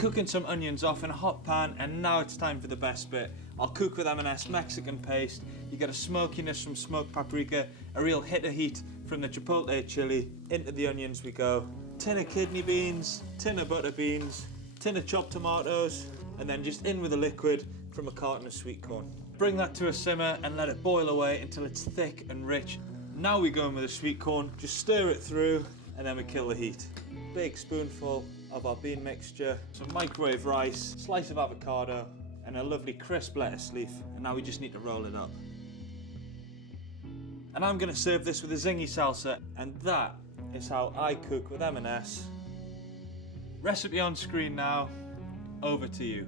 cooking some onions off in a hot pan, and now it's time for the best bit. Our Cook With M&S Mexican paste. You get a smokiness from smoked paprika, a real hit of heat from the chipotle chili. Into the onions we go. Tin of kidney beans, tin of butter beans, tin of chopped tomatoes, and then just in with the liquid from a carton of sweet corn. Bring that to a simmer and let it boil away until it's thick and rich. Now we go in with the sweet corn, just stir it through, and then we kill the heat. Big spoonful of our bean mixture, some microwave rice, slice of avocado, and a lovely crisp lettuce leaf. And now we just need to roll it up. And I'm gonna serve this with a zingy salsa, and that is how I cook with M&S. Recipe on screen now, over to you.